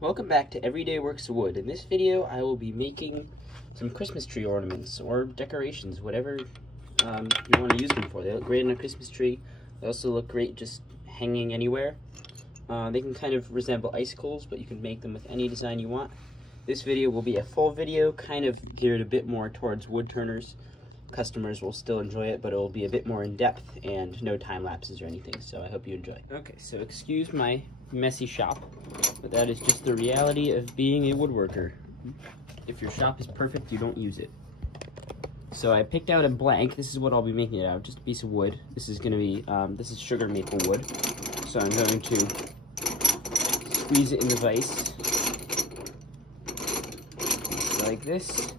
Welcome back to Everyday Works of Wood. In this video, I will be making some Christmas tree ornaments or decorations, whatever you want to use them for. They look great on a Christmas tree. They also look great just hanging anywhere. They can kind of resemble icicles, but you can make them with any design you want. This video will be a full video, kind of geared a bit more towards wood turners. Customers will still enjoy it, but it will be a bit more in depth and no time lapses or anything, so I hope you enjoy. Okay, so excuse my messy shop, but that is just the reality of being a woodworker. If your shop is perfect, you don't use it. So I picked out a blank. This is what I'll be making it out of, just a piece of wood. This is going to be, this is sugar maple wood. So I'm going to squeeze it in the vise, like this.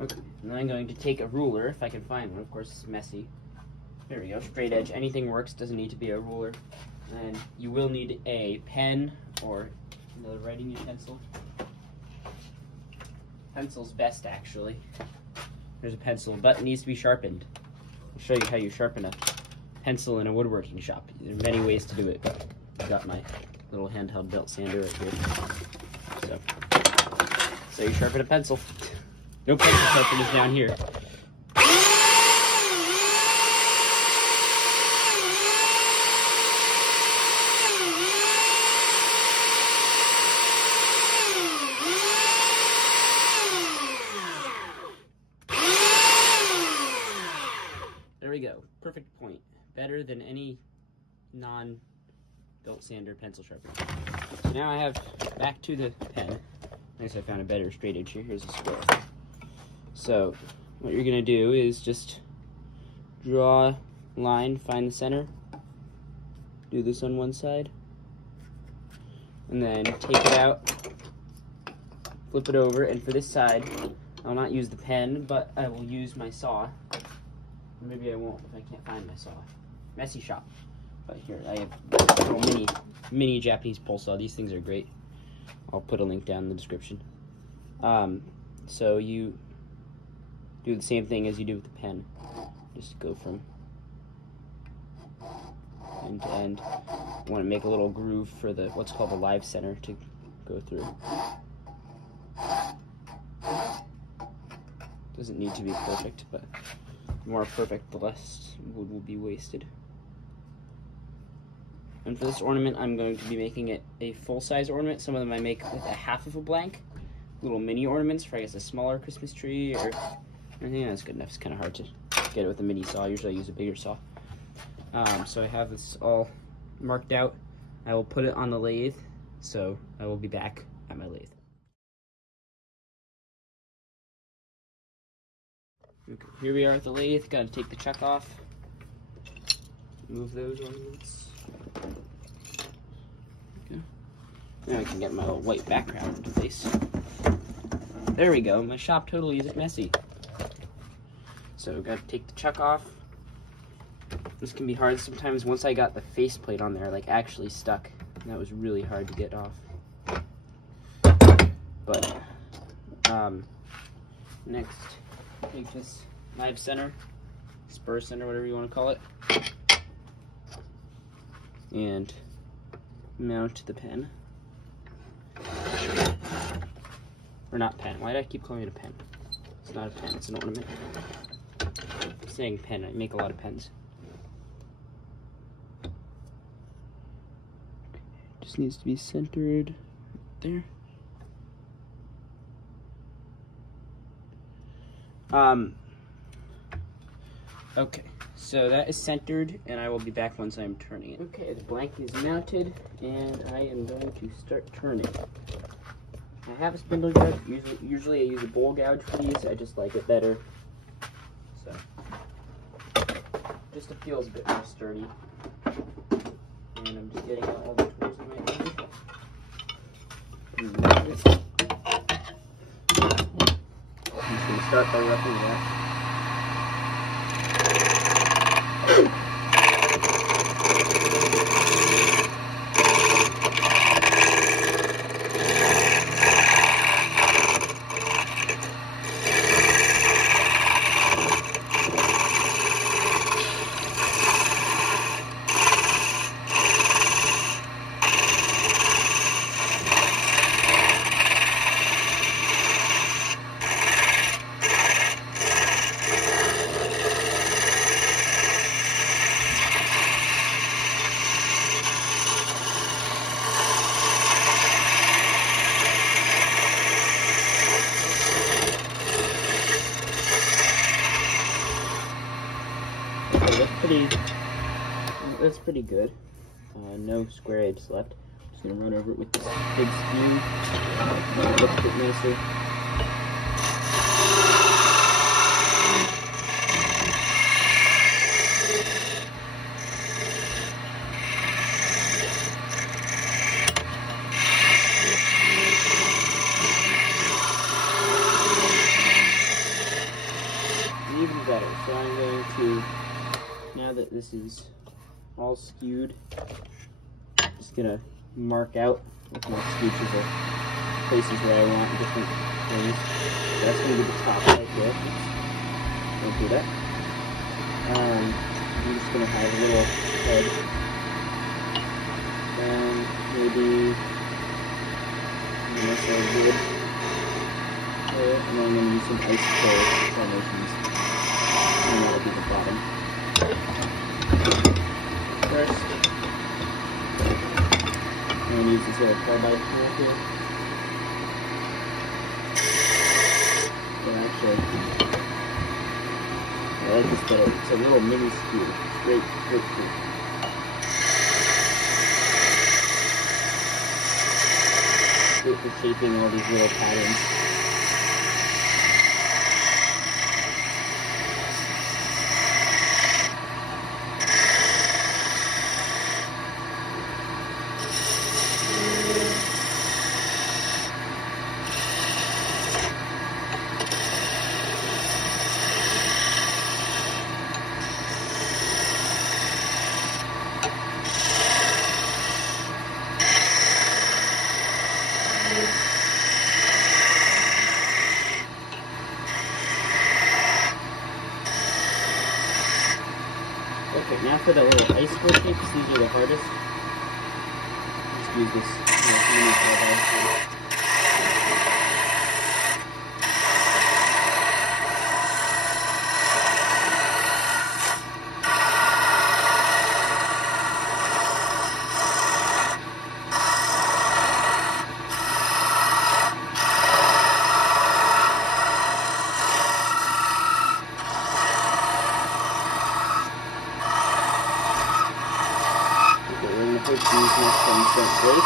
Okay, and then I'm going to take a ruler, if I can find one. Of course, it's messy. There we go, straight edge. Anything works, doesn't need to be a ruler. And you will need a pen or another writing utensil. Pencil's best, actually. There's a pencil, but it needs to be sharpened. I'll show you how you sharpen a pencil in a woodworking shop. There are many ways to do it, but I've got my little handheld belt sander right here. So you sharpen a pencil. No pencil sharpeners down here. There we go. Perfect point. Better than any non-belt sander pencil sharpener. So now I have back to the pen. I guess I found a better straight edge here. Here's a square. So what you're going to do is just draw a line, find the center, do this on one side, and then take it out, flip it over, and for this side, I'll not use the pen, but I will use my saw. Maybe I won't if I can't find my saw. Messy shop. But here, I have a little mini Japanese pole saw. These things are great. I'll put a link down in the description. So you do the same thing as you do with the pen. Just go from end to end. You want to make a little groove for the what's called the live center to go through. Doesn't need to be perfect, but the more perfect, the less wood will be wasted. And for this ornament, I'm going to be making it a full-size ornament. Some of them I make with a half of a blank. Little mini ornaments for, I guess, a smaller Christmas tree or anything. That's good enough. It's kind of hard to get it with a mini saw. Usually I use a bigger saw. So I have this all marked out. I will put it on the lathe, so I will be back at my lathe. Okay, here we are at the lathe. Got to take the chuck off. Move those ornaments. Okay. Now I can get my little white background into place. There we go. My shop totally isn't messy. So got to take the chuck off. This can be hard sometimes. Once I got the faceplate on there, like actually stuck. And that was really hard to get off. But next, take this knife center, spur center, whatever you want to call it, and mount the pen. Or not pen. Why did I keep calling it a pen? It's not a pen, it's an ornament. I'm saying pen, I make a lot of pens. Just needs to be centered there. Okay, so that is centered, and I will be back once I'm turning it. Okay, the blank is mounted, and I am going to start turning. I have a spindle gouge. Usually I use a bowl gouge for these. I just like it better. So, just it feels a bit more sturdy. And I'm just getting out all the tools in my hand. I'm just going to start by roughing it out. pretty good. No square edges left. Just gonna run over it with this big spoon. It looks a bit nicer. Even better. So I'm going to, now that this is all skewed, just gonna mark out with my scooches of places where I want different things. So that's gonna be the top right there. Don't do that. I'm just gonna have a little head, and maybe a wood, and then I'm gonna use some ice formations. And that'll be the bottom. First, I'm going to use this little carbide tool here. So actually, I like this better. It's a little mini skew. Great tool. Great for shaping all these little patterns. Okay, now for the little icicle shapes, these are the hardest. Just use this mini carbide. These next ones don't break.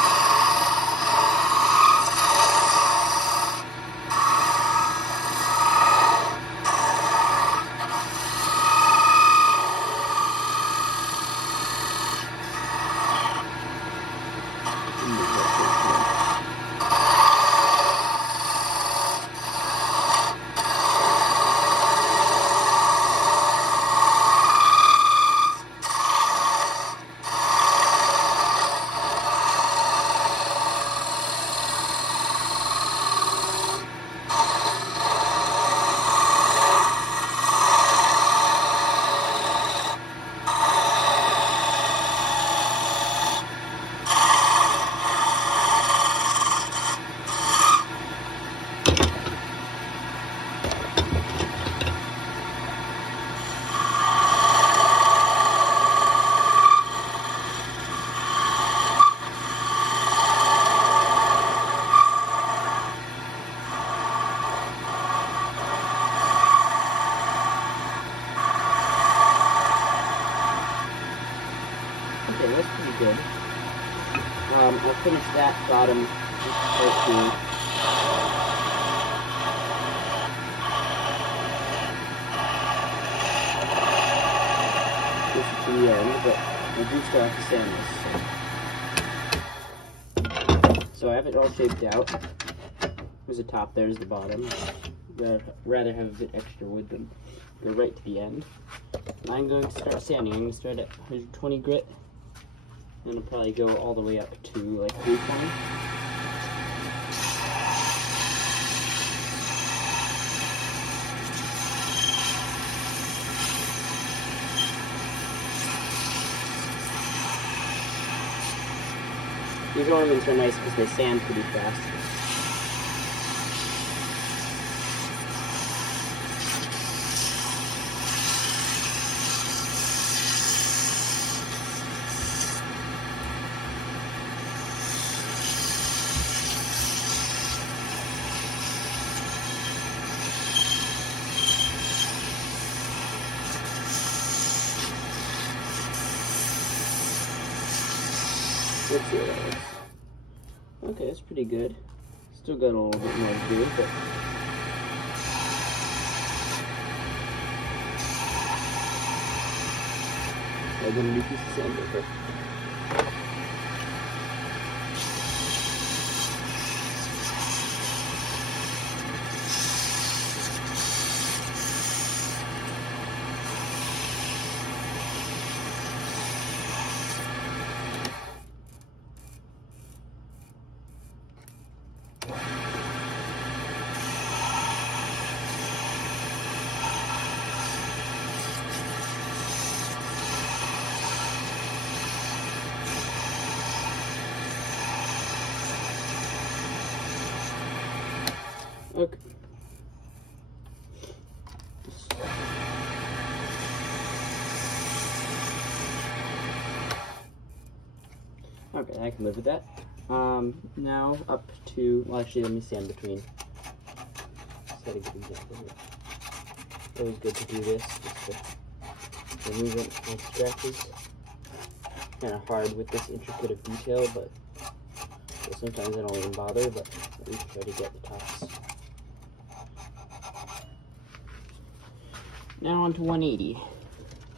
Okay, that's pretty good. I'll finish that bottom right here. This is to the end, but I do still have to sand this. So I have it all shaped out. There's the top, there's the bottom. I'd rather have a bit extra wood than go right to the end. I'm going to start sanding. I'm going to start at 120 grit. And it'll probably go all the way up to like 320. These ornaments are nice because they sand pretty fast. Let's see what that looks. Okay, that's pretty good. Still got a little bit more to do, but I'm gonna do piece of sandpaper. Okay. Okay, I can live with that. Now up to, well actually let me stand between. Set a good example here. Always good to do this, just to remove it like scratches. Kind of hard with this intricate of detail, but well, sometimes I don't even bother, but at least try to get the tops. Now on to 180.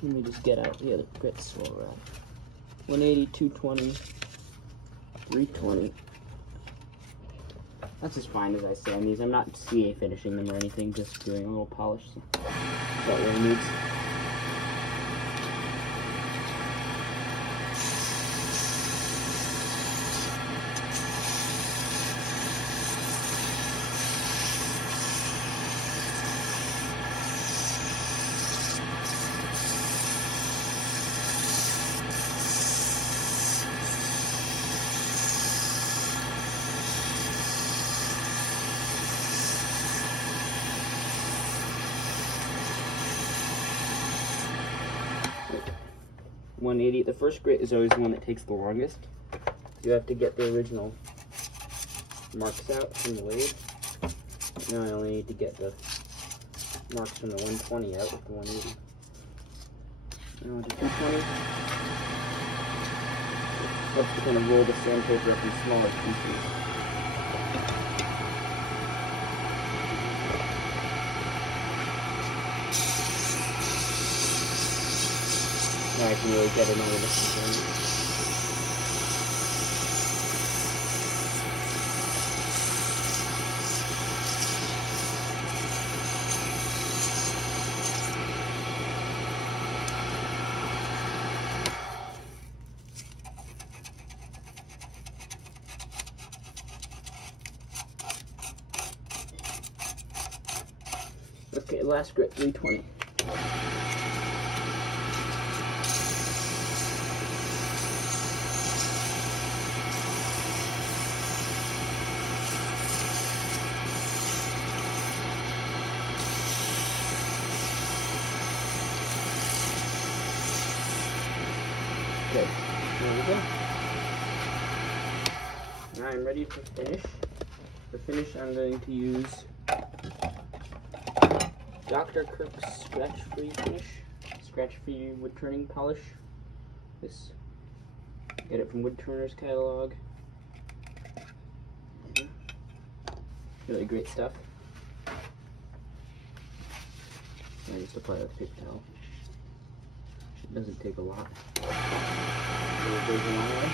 Let me just get out the other grits while we're at it. 180, 220, 320. That's as fine as I sand these. I'm not CA finishing them or anything, just doing a little polish. So that's what it needs. Okay. 180. The first grit is always the one that takes the longest. You have to get the original marks out from the lathe. Now I only need to get the marks from the 120 out with the 180. Now on to 220. Let's kind of roll the sandpaper up in smaller pieces. Now I can really get it on the thing. Okay, last grit, 320. Okay, there we go. Now I'm ready to finish. For finish, I'm going to use Dr. Kirk's scratch-free finish, scratch-free wood-turning polish. This, get it from Woodturners catalog. Really great stuff. I just apply it with paper towel. It doesn't take a lot. So it goes a long way.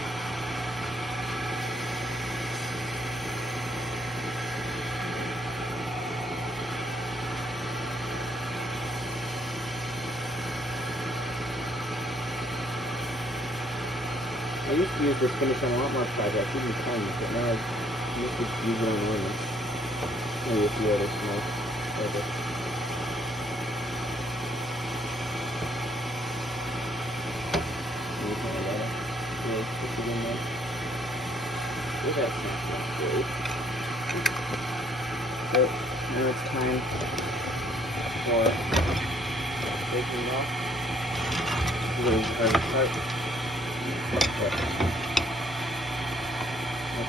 I used to use this finish on a lot more projects, even tiny, but now I used to use it on ornaments. Maybe a few other small projects. Really stick it in there. So that's not great. But now it's time for taking it off. A little hard to start. I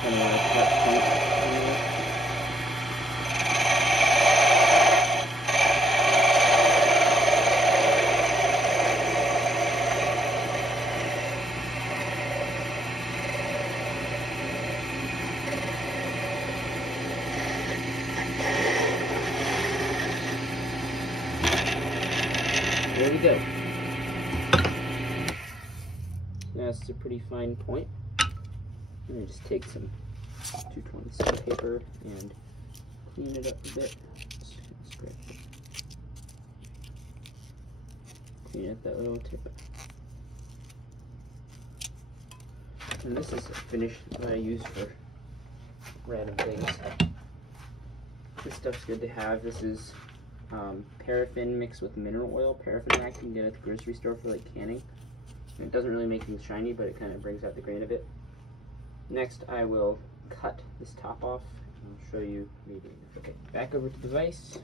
kind of want to cut paint. there we go. That's a pretty fine point. I'm going to just take some 220 sandpaper and clean it up a bit. Clean up that little tip. And this is a finish that I use for random things. This stuff's good to have. This is paraffin mixed with mineral oil. Paraffin wax you can get at the grocery store for like canning. And it doesn't really make things shiny, but it kind of brings out the grain a bit. Next, I will cut this top off and I'll show you me doing this. Okay, back over to the vise.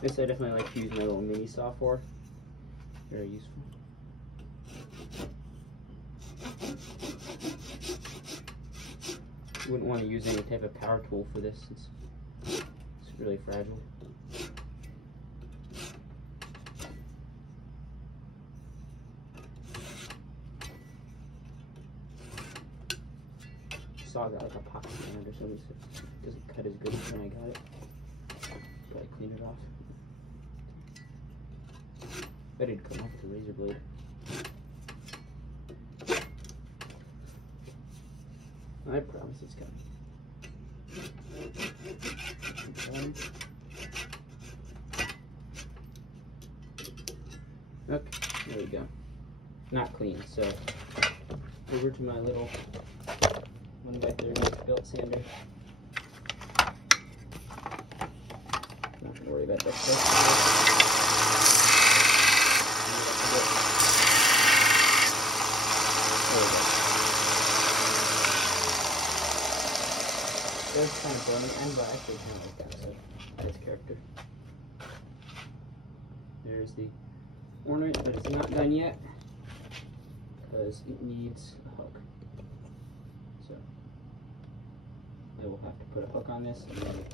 This I definitely like to use my little mini saw for. Very useful. You wouldn't want to use any type of power tool for this. It's really fragile. Saw got like a pocket band or something, so it doesn't cut as good as when I got it. Probably clean it off. That did come off with a razor blade. I promise it's coming. Okay, there we go. Not clean, so over to my little 1x30 belt sander. Not gonna worry about that stuff. There we go. It's kind of burning, and I actually kind of like that, so that's character. There's the ornament, but it's not done yet because it needs a hook. So I will have to put a hook on this, and then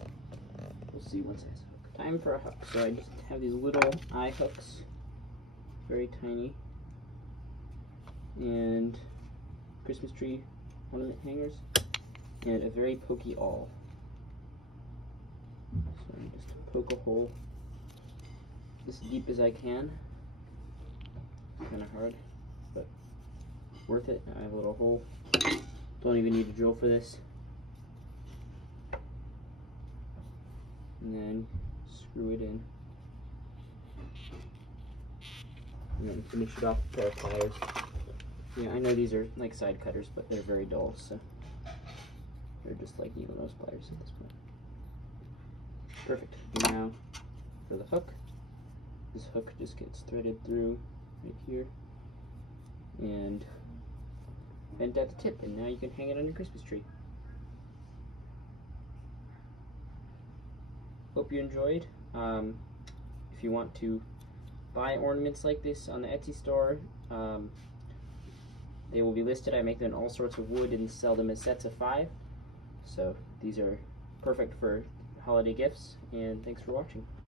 we'll see once it has a hook. Time for a hook. So I just have these little eye hooks, very tiny, and Christmas tree ornament hangers. And a very pokey awl. So I'm just poke a hole as deep as I can. It's kind of hard, but worth it. I have a little hole. Don't even need a drill for this. And then screw it in. And then finish it off with a pair of pliers. Yeah, I know these are like side cutters, but they're very dull, so they're just like needle nose pliers at this point. Perfect. Now for the hook. This hook just gets threaded through right here and bent at the tip, and now you can hang it on your Christmas tree. Hope you enjoyed. If you want to buy ornaments like this on the Etsy store, they will be listed. I make them in all sorts of wood and sell them as sets of 5. So these are perfect for holiday gifts, and thanks for watching.